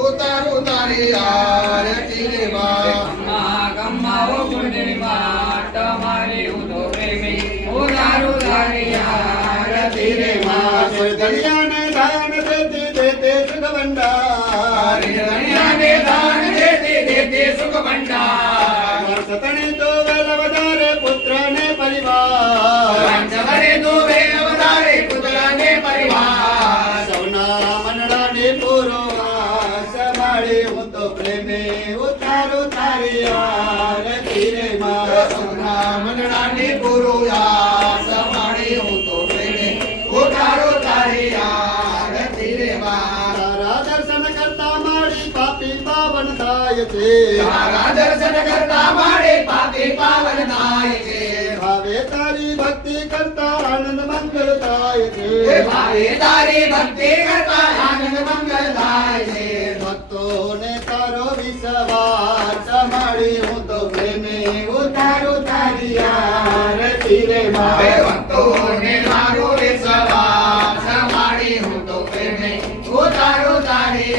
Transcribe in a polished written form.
ઉતારું તારી આરતી રે માં ગમ્મા ઓ ગુંડળી માં તમારી ઉદો પ્રેમી ઉતારું તારી આરતી રે માં દરિયાને દાન દેતી દેતે સુખ ભંડાર દરિયાને દાન દેતી દેતે સુખ ભંડાર સતણે તો વેલ વધારે પુત્ર ને પરિવાર પંચવરે તો વેલ વધારે પુત્ર ને પરિવાર સૌના મનડાને પૂરો સંભાળે હું તો પ્રેમે ઉતારું તારી આરતી રે માં સૌના મનડાને પૂરો સંભાળે હું તો પ્રેમે ઉતારું તારી આરતી રે માં તારા દર્શન કરતા મારી પાપી પાવન થાય છે તારા દર્શન કરતા મારે પાપી પાવન થાય છે ભાવે તારી ભક્તિ કરતા આનંદ મંગળ થાય છે ભાવે તારી ભક્તિ કરતા આનંદ મંગલ થાય છે ભક્તોને તારો વિશ્વાસ સંભાળી હું તો પ્રેમે ઉતારું તારી આરતી રે માં ભક્તોને મારો વિશ્વાસ સંભાળી હું તો પ્રેમે ઉતારું તારી